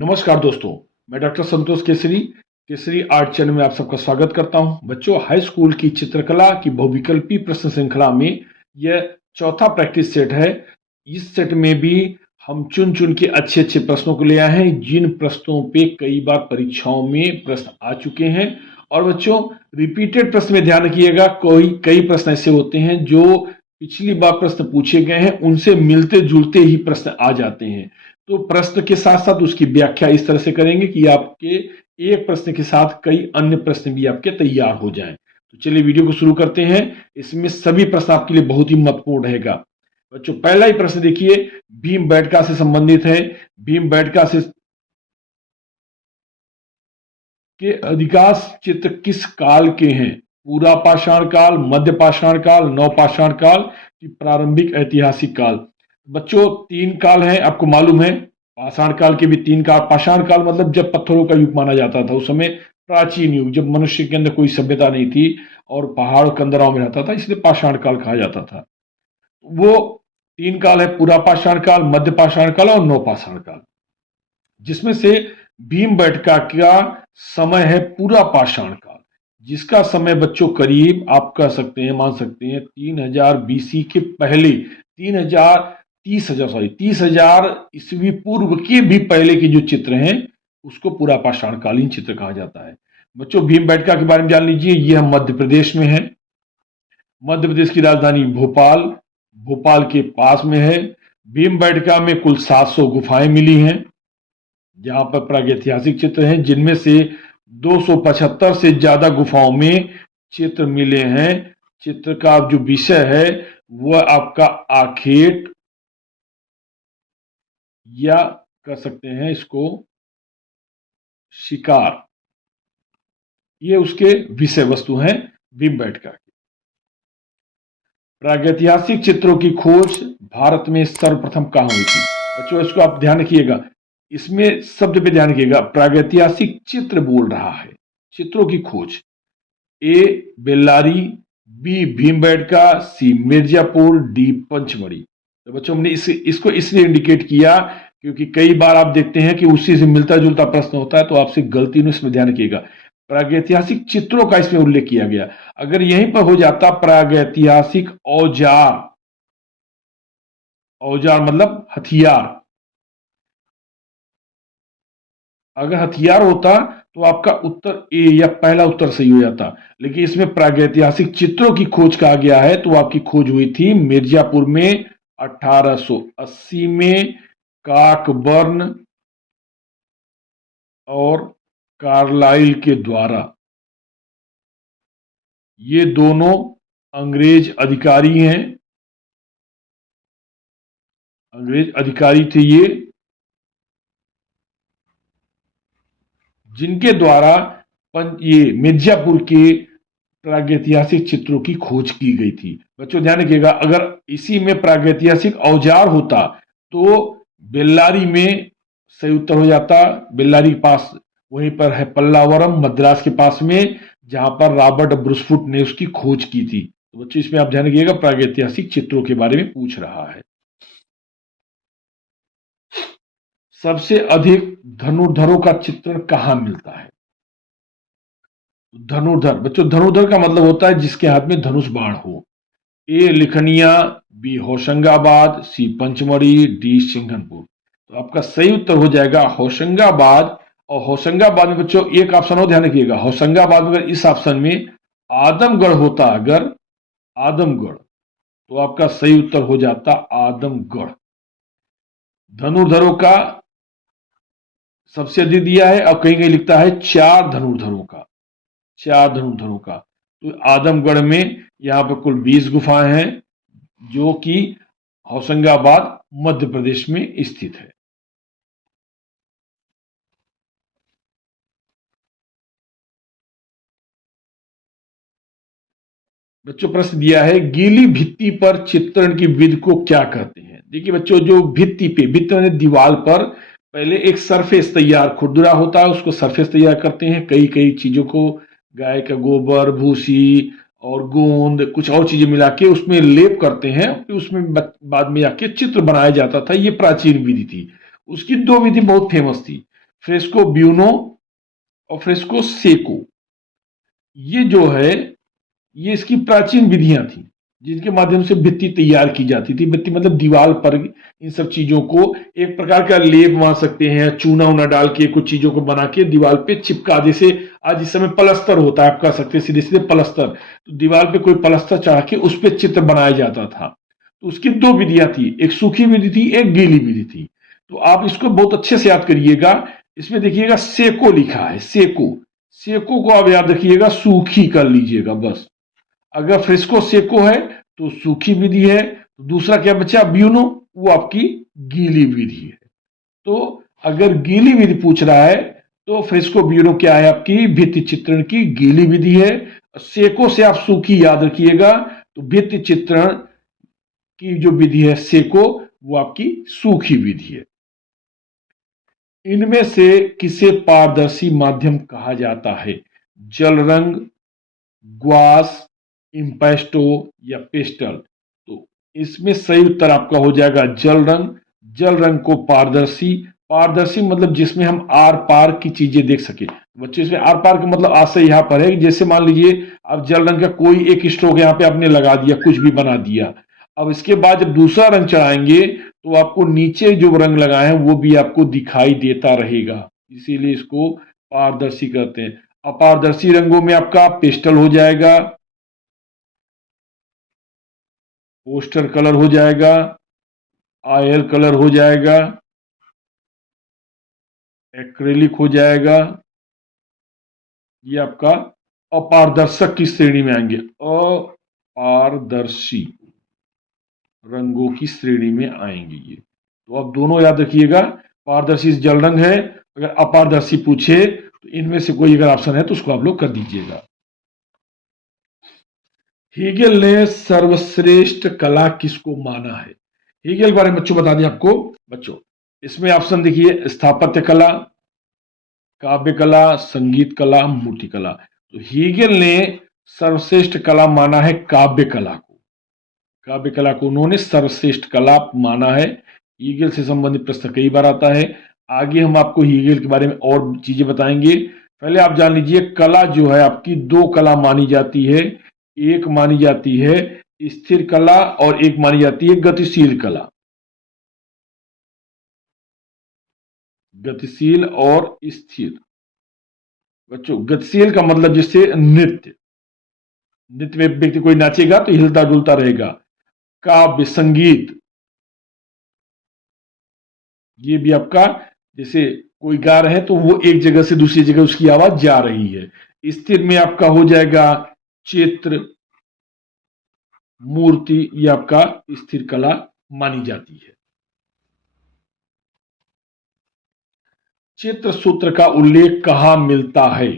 नमस्कार दोस्तों, मैं डॉक्टर संतोष केसरी केसरी आर्ट चैनल में आप सबका स्वागत करता हूं। बच्चों, हाई स्कूल की चित्रकला की बहुविकल्पी प्रश्न श्रृंखला में यह चौथा प्रैक्टिस सेट है। इस सेट में भी हम चुन चुन के अच्छे अच्छे प्रश्नों को ले आए हैं, जिन प्रश्नों पे कई बार परीक्षाओं में प्रश्न आ चुके हैं। और बच्चों, रिपीटेड प्रश्न में ध्यान रखिएगा, कई प्रश्न ऐसे होते हैं जो पिछली बार प्रश्न पूछे गए हैं उनसे मिलते जुलते ही प्रश्न आ जाते हैं। तो प्रश्न के साथ साथ उसकी व्याख्या इस तरह से करेंगे कि आपके एक प्रश्न के साथ कई अन्य प्रश्न भी आपके तैयार हो जाएं। तो चलिए वीडियो को शुरू करते हैं। इसमें सभी प्रश्न आपके लिए बहुत ही महत्वपूर्ण रहेगा। बच्चों, पहला ही प्रश्न देखिए, भीमबेटका से संबंधित है। भीमबेटका से के अधिकांश चित्र किस काल के हैं? पूरा पाषाण काल, मध्य पाषाण काल, नवपाषाण काल की प्रारंभिक ऐतिहासिक काल? बच्चों, तीन काल हैं, आपको मालूम है। पाषाण काल के भी तीन काल। पाषाण काल मतलब जब पत्थरों का युग माना जाता था, उस समय प्राचीन युग, जब मनुष्य के अंदर कोई सभ्यता नहीं थी और पहाड़ कंदराओं में रहता था, इसलिए पाषाण काल कहा जाता था। वो तीन काल है, पूरा पाषाण काल, मध्य पाषाण काल और नवपाषाण काल, जिसमें से भीमबेटका का समय है पूरा पाषाण काल, जिसका समय बच्चों करीब आप कह सकते हैं, मान सकते हैं 3000 बीसी के पहले, 30,000 ईस्वी पूर्व के भी पहले के जो चित्र हैं उसको पूरा पाषाण कालीन चित्र कहा जाता है। बच्चों, भीमबेटका के बारे में जान लीजिए। यह मध्य प्रदेश में है। मध्य प्रदेश की राजधानी भोपाल, भोपाल के पास में है। भीमबेटका में कुल 700 गुफाएं मिली हैं जहां पर प्रागैतिहासिक चित्र हैं, जिनमें से 275 से ज्यादा गुफाओं में चित्र मिले हैं। चित्र का जो विषय है वह आपका आखेट, या कह सकते हैं इसको शिकार, ये उसके विषय वस्तु हैं भीमबेटका की। प्रागैतिहासिक चित्रों की खोज भारत में सर्वप्रथम कहां हुई थी? बच्चों, इसको आप ध्यान रखिएगा, इसमें शब्द पे ध्यान रखिएगा। प्रागैतिहासिक चित्र बोल रहा है, चित्रों की खोज। ए बेल्लारी, बी भीमबेटका, सी मिर्जापुर, डी पंचमढ़ी। तो बच्चों, हमने इसको इसलिए इंडिकेट किया क्योंकि कई बार आप देखते हैं कि उसी से मिलता जुलता प्रश्न होता है, तो आपसे गलती नहीं, इसमें ध्यान रखिएगा। प्रागैतिहासिक चित्रों का इसमें उल्लेख किया गया। अगर यहीं पर हो जाता प्रागैतिहासिक औजार, औजार मतलब हथियार, अगर हथियार होता तो आपका उत्तर ए या पहला उत्तर सही हो जाता। लेकिन इसमें प्रागैतिहासिक चित्रों की खोज कहा गया है, तो आपकी खोज हुई थी मिर्जापुर में 1880 में काकबर्न और कार्लाइल के द्वारा। ये दोनों अंग्रेज अधिकारी हैं, अंग्रेज अधिकारी थे ये, जिनके द्वारा ये मिर्जापुर के प्रागैतिहासिक चित्रों की खोज की गई थी। बच्चों, ध्यान रखिएगा, अगर इसी में प्रागैतिहासिक औजार होता तो बेल्लारी में सही उत्तर हो जाता। बेल्लारी के पास वहीं पर है पल्लावरम, मद्रास के पास में, जहां पर रॉबर्ट ब्रूसफुट ने उसकी खोज की थी। तो बच्चों, इसमें आप ध्यान रखिएगा, प्रागैतिहासिक चित्रों के बारे में पूछ रहा है। सबसे अधिक धनुर्धरों का चित्रण कहां मिलता है? धनुर्धर, बच्चों धनुर्धर का मतलब होता है जिसके हाथ में धनुष बाण हो। ए लिखनिया, बी होशंगाबाद, सी पंचमढ़ी, डी सिंघनपुर। तो आपका सही उत्तर हो जाएगा होशंगाबाद। और होशंगाबाद में बच्चों एक ऑप्शन हो, ध्यान रखिएगा, होशंगाबाद में अगर इस ऑप्शन में आदमगढ़ होता, अगर आदमगढ़, तो आपका सही उत्तर हो जाता आदमगढ़। धनुर्धरों का सबसे अधिक दिया है, और कहीं कहीं लिखता है 4 धनुर्धरों का, 4 धनुर्धरों का। तो आदमगढ़ में यहां पर कुल 20 गुफाएं हैं, जो कि होशंगाबाद मध्य प्रदेश में स्थित है। बच्चों, प्रश्न दिया है, गीली भित्ति पर चित्रण की विधि को क्या कहते हैं? देखिए बच्चों, जो भित्ति पे, भित्ति यानी दीवार पर पहले एक सरफेस तैयार, खुरदुरा होता है, उसको सरफेस तैयार करते हैं, कई कई चीजों को, गाय का गोबर, भूसी और गोंद, कुछ और चीजें मिला के उसमें लेप करते हैं, फिर उसमें बाद में आके चित्र बनाया जाता था। ये प्राचीन विधि थी। उसकी 2 विधि बहुत फेमस थी। फ्रेस्को ब्यूनो और फ्रेस्को सेको। ये जो है, ये इसकी प्राचीन विधियां थी जिनके माध्यम से भित्ति तैयार की जाती थी। भित्ति मतलब दीवार पर इन सब चीजों को एक प्रकार का लेप मान सकते हैं, चूना उना डाल के कुछ चीजों को बना के दीवार पे चिपका, जैसे आज इस समय पलस्तर होता है, आप कह सकते हैं सीधे सीधे पलस्तर। तो दीवार पे कोई पलस्तर चढ़ा के उस पर चित्र बनाया जाता था। तो उसकी दो विधियां थी, एक सूखी विधि थी, एक गीली विधि थी। तो आप इसको बहुत अच्छे से याद करिएगा। इसमें देखिएगा सेको लिखा है, सेको। सेको को आप याद रखिएगा, सूखी कर लीजिएगा बस। अगर फ्रेस्को सेको है तो सूखी विधि है। तो दूसरा क्या बचा, ब्यूनो, वो आपकी गीली विधि है। तो अगर गीली विधि पूछ रहा है तो फ्रेस्को ब्यूनो क्या है, आपकी भित्ति चित्रण की गीली विधि है। सेको से आप सूखी याद रखिएगा। तो भित्ति चित्रण की जो विधि है सेको, वो आपकी सूखी विधि है। इनमें से किसे पारदर्शी माध्यम कहा जाता है? जल रंग, ग्वास, इम्पेस्टो या पेस्टल? तो इसमें सही उत्तर आपका हो जाएगा जल रंग। जल रंग को पारदर्शी, पारदर्शी मतलब जिसमें हम आर पार की चीजें देख सके। बच्चों, इसमें आर पार का मतलब आशय यहां पर है, जैसे मान लीजिए आप जल रंग का कोई एक स्ट्रोक यहां पे आपने लगा दिया, कुछ भी बना दिया। अब इसके बाद जब दूसरा रंग चढ़ाएंगे तो आपको नीचे जो रंग लगाए हैं वो भी आपको दिखाई देता रहेगा, इसीलिए इसको पारदर्शी कहते हैं। अपारदर्शी रंगों में आपका पेस्टल हो जाएगा, पोस्टर कलर हो जाएगा, ऑयल कलर हो जाएगा, एक्रेलिक हो जाएगा। ये आपका अपारदर्शक की श्रेणी में आएंगे, अपारदर्शी रंगों की श्रेणी में आएंगे ये। तो आप दोनों याद रखिएगा, पारदर्शी जल रंग है। अगर अपारदर्शी पूछे तो इनमें से कोई अगर ऑप्शन है तो उसको आप लोग कर दीजिएगा। हीगेल ने सर्वश्रेष्ठ कला किसको माना है? हीगेल के बारे में बच्चों बता दें आपको। बच्चों, इसमें ऑप्शन देखिए, स्थापत्य कला, काव्य कला, संगीत कला, मूर्ति कला। तो हीगेल ने सर्वश्रेष्ठ कला माना है काव्य कला को। काव्य कला को उन्होंने सर्वश्रेष्ठ कला माना है। हीगेल से संबंधित प्रश्न कई बार आता है। आगे हम आपको हीगेल के बारे में और चीजें बताएंगे। पहले आप जान लीजिए, कला जो है आपकी दो कला मानी जाती है। एक मानी जाती है स्थिर कला और एक मानी जाती है गतिशील कला। गतिशील और स्थिर। बच्चों, गतिशील का मतलब जैसे नृत्य, नृत्य में व्यक्ति कोई नाचेगा तो हिलता डुलता रहेगा। काव्य, संगीत, ये भी आपका, जैसे कोई गा रहे हैं तो वो एक जगह से दूसरी जगह उसकी आवाज जा रही है। स्थिर में आपका हो जाएगा चित्र, मूर्ति, ये आपका स्थिर कला मानी जाती है। चित्र सूत्र का उल्लेख कहां मिलता है?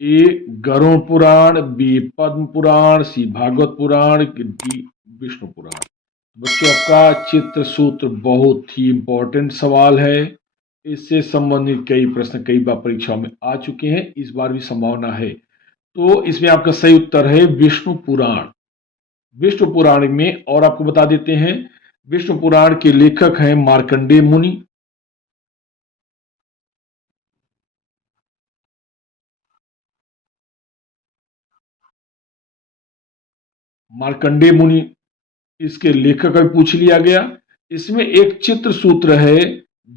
ए गरुड़ पुराण, बी पद्म पुराण, सी भागवत पुराण, डी विष्णु पुराण। बच्चों, आपका चित्र सूत्र बहुत ही इंपॉर्टेंट सवाल है। इससे संबंधित कई प्रश्न कई बार परीक्षाओं में आ चुके हैं, इस बार भी संभावना है। तो इसमें आपका सही उत्तर है विष्णु पुराण। विष्णु पुराण में, और आपको बता देते हैं, विष्णु पुराण के लेखक हैं मार्कंडेय मुनि। मार्कंडेय मुनि इसके लेखक का भी पूछ लिया गया। इसमें एक चित्र सूत्र है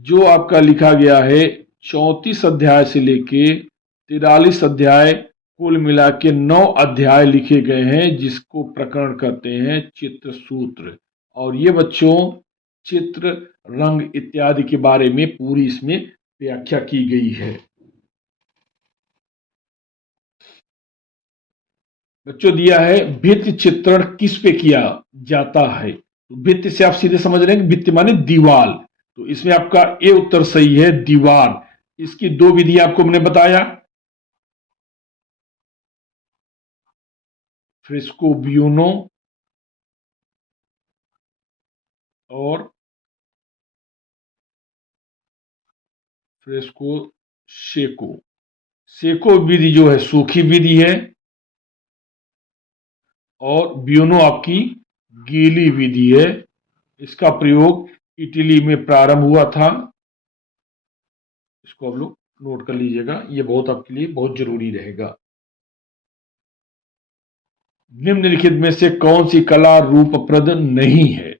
जो आपका लिखा गया है 34 अध्याय से लेके 43 अध्याय, कुल मिला के 9 अध्याय लिखे गए हैं, जिसको प्रकरण कहते हैं चित्र सूत्र। और ये बच्चों चित्र, रंग इत्यादि के बारे में पूरी इसमें व्याख्या की गई है। बच्चों, दिया है भित्ति चित्रण किस पे किया जाता है? तो भित्ति से आप सीधे समझ रहे हैं कि भित्ति माने दीवार। तो इसमें आपका ए उत्तर सही है, दीवार। इसकी दो विधि आपको मैंने बताया, फ्रेस्को ब्यूनो और फ्रेस्को शेको। शेको विधि जो है सूखी विधि है और ब्यूनो आपकी गीली विधि है। इसका प्रयोग इटली में प्रारंभ हुआ था। इसको आप लोग नोट कर लीजिएगा, ये बहुत आपके लिए बहुत जरूरी रहेगा। निम्नलिखित में से कौन सी कला रूपप्रद नहीं है?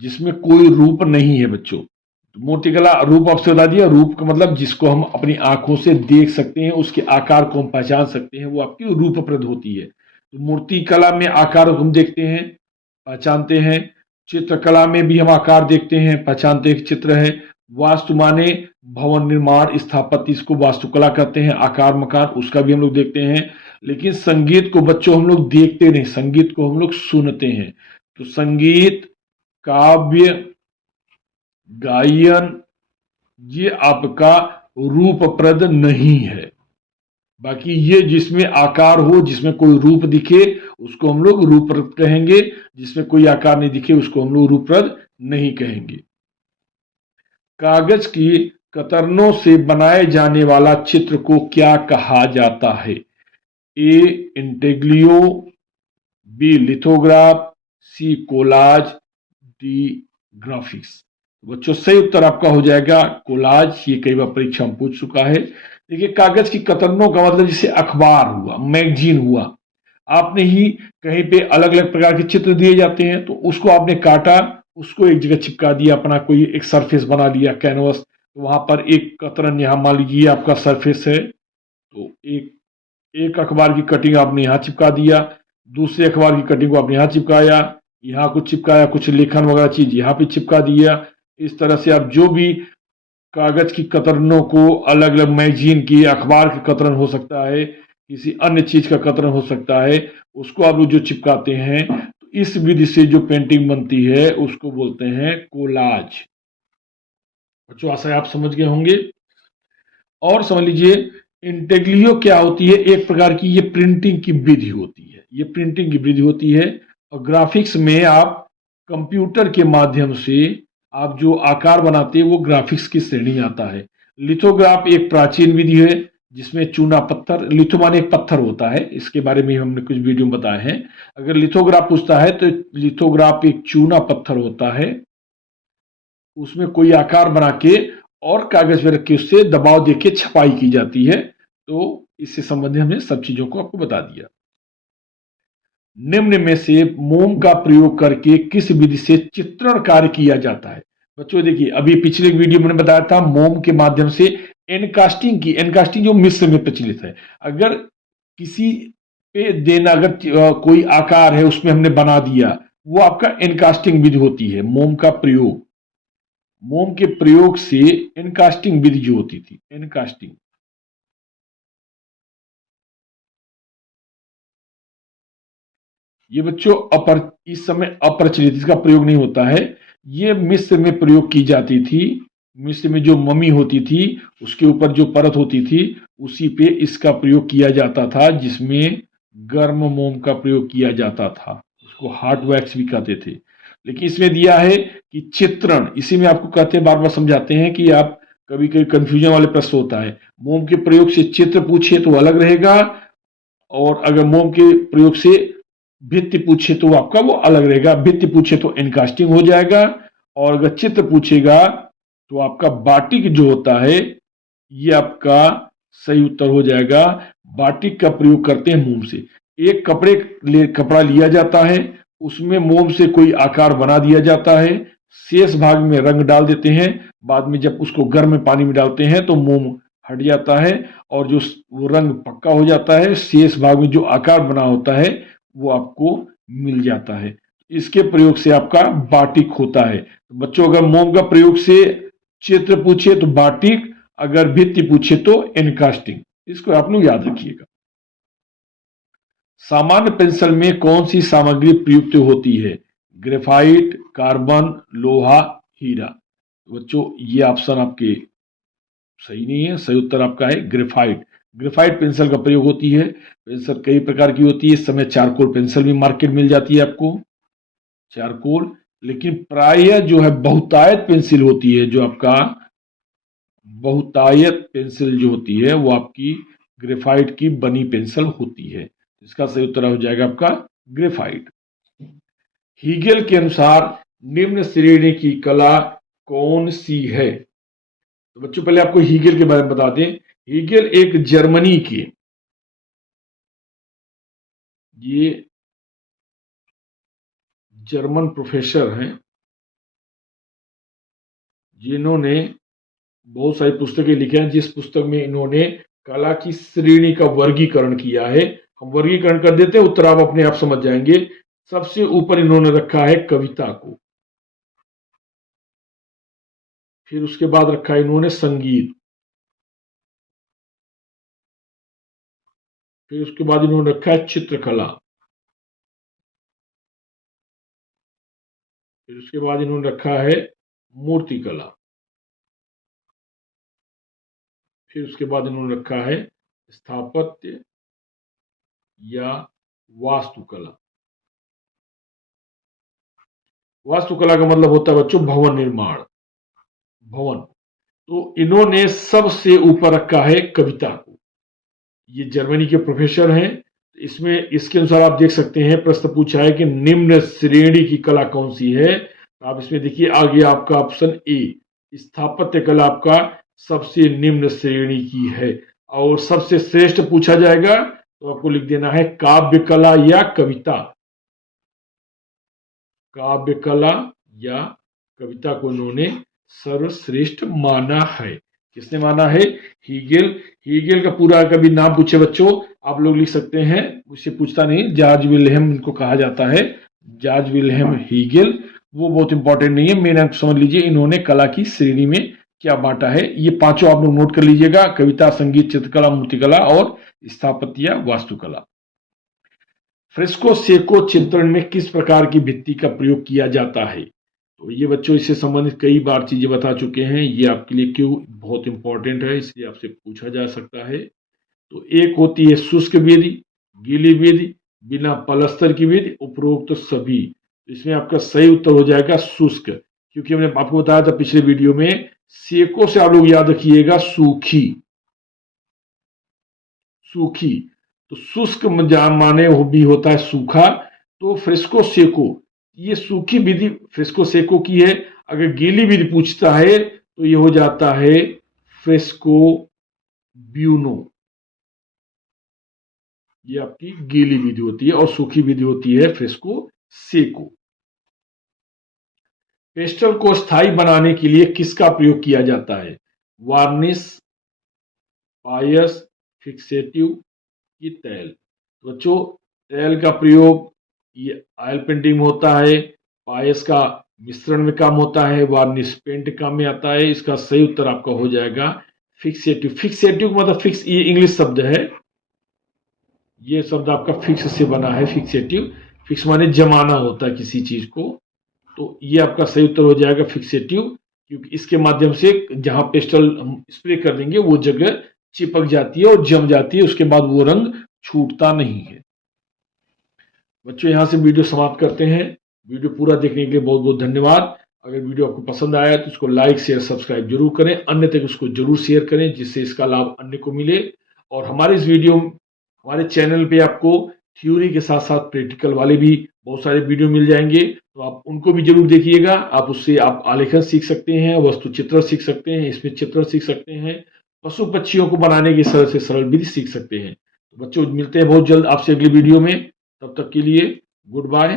जिसमें कोई रूप नहीं है बच्चों। तो मूर्तिकला रूप आपसे बता दिया, रूप का मतलब जिसको हम अपनी आंखों से देख सकते हैं, उसके आकार को हम पहचान सकते हैं, वो आपकी रूपप्रद होती है। तो मूर्तिकला में आकार को हम देखते हैं, पहचानते हैं। चित्रकला में भी हम आकार देखते हैं, पहचानते हैं चित्र है। वास्तु माने भवन निर्माण, स्थापत्य, इसको वास्तुकला कहते हैं। आकार मकान उसका भी हम लोग देखते हैं। लेकिन संगीत को बच्चों हम लोग देखते नहीं, संगीत को हम लोग सुनते हैं। तो संगीत, काव्य, गायन, ये आपका रूपप्रद नहीं है। बाकी ये जिसमें आकार हो, जिसमें कोई रूप दिखे, उसको हम लोग रूपप्रद कहेंगे। जिसमें कोई आकार नहीं दिखे, उसको हम लोग रूपप्रद नहीं कहेंगे। कागज की कतरनों से बनाए जाने वाला चित्र को क्या कहा जाता है? ए इंटेग्लियो, बी लिथोग्राफ, सी कोलाज, डी ग्राफिक्स। बच्चों सही उत्तर आपका हो जाएगा कोलाज। ये कई बार परीक्षा में पूछ चुका है। देखिए, कागज की कतरनों का मतलब जैसे अखबार हुआ, मैगजीन हुआ, आपने ही कहीं पे अलग अलग प्रकार के चित्र दिए जाते हैं, तो उसको आपने काटा, उसको एक जगह चिपका दिया, अपना कोई एक सरफेस बना लिया कैनवस, तो वहां पर एक कतरन, यहां मान लीजिए आपका सरफेस है, तो एक एक अखबार की कटिंग आपने यहां चिपका दिया, दूसरे अखबार की कटिंग को आपने यहां चिपकाया, यहां कुछ चिपकाया, कुछ लेखन वगैरह चीज यहां पे चिपका दिया। इस तरह से आप जो भी कागज की कतरनों को, अलग अलग मैगजीन की, अखबार की कतरन हो सकता है, किसी अन्य चीज का कतरन हो सकता है, उसको आप लोग जो चिपकाते हैं, तो इस विधि से जो पेंटिंग बनती है उसको बोलते हैं कोलाज। बच्चों आशा है आप समझ गए होंगे। और समझ लीजिए, इंटेग्लियो क्या होती है? एक प्रकार की ये प्रिंटिंग की विधि होती है, ये प्रिंटिंग की विधि होती है। और ग्राफिक्स में आप कंप्यूटर के माध्यम से आप जो आकार बनाते हैं वो ग्राफिक्स की श्रेणी आता है। लिथोग्राफ एक प्राचीन विधि है जिसमें चूना पत्थर, लिथो माने एक पत्थर होता है, इसके बारे में हमने कुछ वीडियो में बताए हैं। अगर लिथोग्राफ पूछता है तो लिथोग्राफ एक चूना पत्थर होता है, उसमें कोई आकार बना के और कागज पे रख के उससे दबाव देके छपाई की जाती है। तो इससे संबंधित हमने सब चीजों को आपको बता दिया। निम्न में से मोम का प्रयोग करके किस विधि से चित्रण कार्य किया जाता है? बच्चों देखिए, अभी पिछले वीडियो में बताया था मोम के माध्यम से एनकास्टिंग की, एनकास्टिंग जो मिस्र में प्रचलित है। अगर किसी पे देना, अगर कोई आकार है उसमें हमने बना दिया, वो आपका एनकास्टिंग विधि होती है। मोम का प्रयोग, मोम के प्रयोग से एनकास्टिंग विधि जो होती थी, एनकास्टिंग, ये बच्चों इस समय अप्रचलित, इसका प्रयोग नहीं होता है। ये मिस्र में प्रयोग की जाती थी। मिस्र में जो मम्मी होती थी उसके ऊपर जो परत होती थी उसी पे इसका प्रयोग किया जाता था, जिसमें गर्म मोम का प्रयोग किया जाता था, उसको हॉट वैक्स भी कहते थे। लेकिन इसमें दिया है कि चित्रण, इसी में आपको कहते हैं, बार बार समझाते हैं कि आप कभी कभी कंफ्यूजन वाले प्रश्न होता है। मोम के प्रयोग से चित्र पूछे तो अलग रहेगा, और अगर मोम के प्रयोग से भित्ति पूछे तो आपका वो अलग रहेगा। भित्ति पूछे तो इनकास्टिंग हो जाएगा, और अगर चित्र पूछेगा तो आपका बाटिक जो होता है ये आपका सही उत्तर हो जाएगा। बाटिक का प्रयोग करते हैं मोम से। एक कपड़ा लिया जाता है, उसमें मोम से कोई आकार बना दिया जाता है, शेष भाग में रंग डाल देते हैं, बाद में जब उसको गर्म पानी में डालते हैं तो मोम हट जाता है, और जो वो रंग पक्का हो जाता है, शेष भाग में जो आकार बना होता है वो आपको मिल जाता है। इसके प्रयोग से आपका बाटिक होता है। तो बच्चों, अगर मोम का प्रयोग से चित्र पूछे तो बाटिक, अगर भित्ति पूछे तो एनकास्टिंग, इसको आप लोग याद रखिएगा। सामान्य पेंसिल में कौन सी सामग्री प्रयुक्त होती है? ग्रेफाइट, कार्बन, लोहा, हीरा। बच्चों ये ऑप्शन आपके सही नहीं है, सही उत्तर आपका है ग्रेफाइट। ग्रेफाइट पेंसिल का प्रयोग होती है। पेंसिल कई प्रकार की होती है, इस समय चारकोल पेंसिल भी मार्केट मिल जाती है आपको, चारकोल। लेकिन प्राय जो है बहुतायत पेंसिल होती है, जो आपका बहुतायत पेंसिल जो होती है वो आपकी ग्रेफाइट की बनी पेंसिल होती है। इसका सही उत्तर हो जाएगा आपका ग्रेफाइट। हीगेल के अनुसार निम्न श्रेणी की कला कौन सी है? तो बच्चों पहले आपको हीगेल के बारे में बता दें। हीगेल एक जर्मनी के, ये जर्मन प्रोफेसर हैं जिन्होंने बहुत सारी पुस्तकें लिखी हैं, जिस पुस्तक में इन्होंने कला की श्रेणी का वर्गीकरण किया है। हम वर्गीकरण कर देते हैं, उत्तर आप अपने आप समझ जाएंगे। सबसे ऊपर इन्होंने रखा है कविता को, फिर उसके बाद रखा है इन्होंने संगीत, फिर उसके बाद इन्होंने रखा है चित्रकला, फिर उसके बाद इन्होंने रखा है मूर्तिकला, फिर उसके बाद इन्होंने रखा है स्थापत्य या वास्तुकला। वास्तुकला का मतलब होता है बच्चों भवन निर्माण, भवन। तो इन्होंने सबसे ऊपर रखा है कविता को। ये जर्मनी के प्रोफेसर हैं। इसमें इसके अनुसार आप देख सकते हैं, प्रश्न पूछा है कि निम्न श्रेणी की कला कौन सी है। तो आप इसमें देखिए आगे आपका ऑप्शन ए, स्थापत्य कला आपका सबसे निम्न श्रेणी की है। और सबसे श्रेष्ठ पूछा जाएगा तो आपको लिख देना है काव्य कला या कविता। काव्य कला या कविता को इन्होंने सर्वश्रेष्ठ माना है। किसने माना है? हीगेल। हीगेल का पूरा कभी नाम पूछे बच्चों आप लोग लिख सकते हैं, मुझसे पूछता नहीं, जॉर्ज विल्हेम इनको कहा जाता है, जॉर्ज विल्हेम हीगेल। वो बहुत इंपॉर्टेंट नहीं है, मेन समझ लीजिए इन्होंने कला की श्रेणी में क्या बांटा है। ये पांचों आप लोग नोट कर लीजिएगा, कविता, संगीत, चित्रकला, मूर्तिकला और स्थापत्य या वास्तुकला। फ्रेस्को सेको चित्रण में किस प्रकार की भित्ति का प्रयोग किया जाता है? तो ये बच्चों इससे संबंधित कई बार चीजें बता चुके हैं, ये आपके लिए क्यों बहुत इंपॉर्टेंट है, इसलिए आपसे पूछा जा सकता है। तो एक होती है शुष्क विधि, गीली विधि, बिना पलस्तर की विधि, उपरोक्त तो सभी। इसमें आपका सही उत्तर हो जाएगा शुष्क, क्योंकि हमने आपको बताया था पिछले वीडियो में, सेको से आप लोग याद रखिएगा सूखी, सूखी। तो शुष्क माने वो भी होता है सूखा। तो फ्रेस्को सेको, ये सूखी विधि फ्रेस्को सेको की है। अगर गीली विधि पूछता है तो ये हो जाता है फ्रेस्को ब्यूनो, ये आपकी गीली विधि होती है, और सूखी विधि होती है फ्रेस्को सेको। पेस्टल को स्थायी बनाने के लिए किसका प्रयोग किया जाता है? वार्निश, पायस, फिक्सेटिव की तैल। तो बच्चों तैल का प्रयोग ये ऑयल पेंटिंग में होता है, पायस का मिश्रण में काम होता है, वार्निश पेंट काम में आता है। इसका सही उत्तर आपका हो जाएगा फिक्सेटिव। फिक्सेटिव मतलब फिक्स, ये इंग्लिश शब्द है, ये शब्द आपका फिक्स से बना है। फिक्सेटिव, फिक्स माने जमाना होता है किसी चीज को। तो ये आपका सही उत्तर हो जाएगा फिक्सेटिव, क्योंकि इसके माध्यम से जहां पेस्टल हम स्प्रे कर देंगे वो जगह चिपक जाती है और जम जाती है, उसके बाद वो रंग छूटता नहीं है। बच्चों यहां से वीडियो समाप्त करते हैं। वीडियो पूरा देखने के लिए बहुत बहुत धन्यवाद। अगर वीडियो आपको पसंद आया तो इसको लाइक, शेयर, सब्सक्राइब जरूर करें, अन्य तक उसको जरूर शेयर करें जिससे इसका लाभ अन्य को मिले। और हमारे इस वीडियो, हमारे चैनल पे आपको थ्योरी के साथ साथ प्रैक्टिकल वाले भी बहुत सारे वीडियो मिल जाएंगे, तो आप उनको भी जरूर देखिएगा। आप उससे आप आलेखन सीख सकते हैं, वस्तु चित्र सीख सकते हैं, इसमें चित्र सीख सकते हैं, पशु पक्षियों को बनाने की सरल से सरल विधि सीख सकते हैं। तो बच्चों मिलते हैं बहुत जल्द आपसे अगली वीडियो में, तब तक के लिए गुड बाय।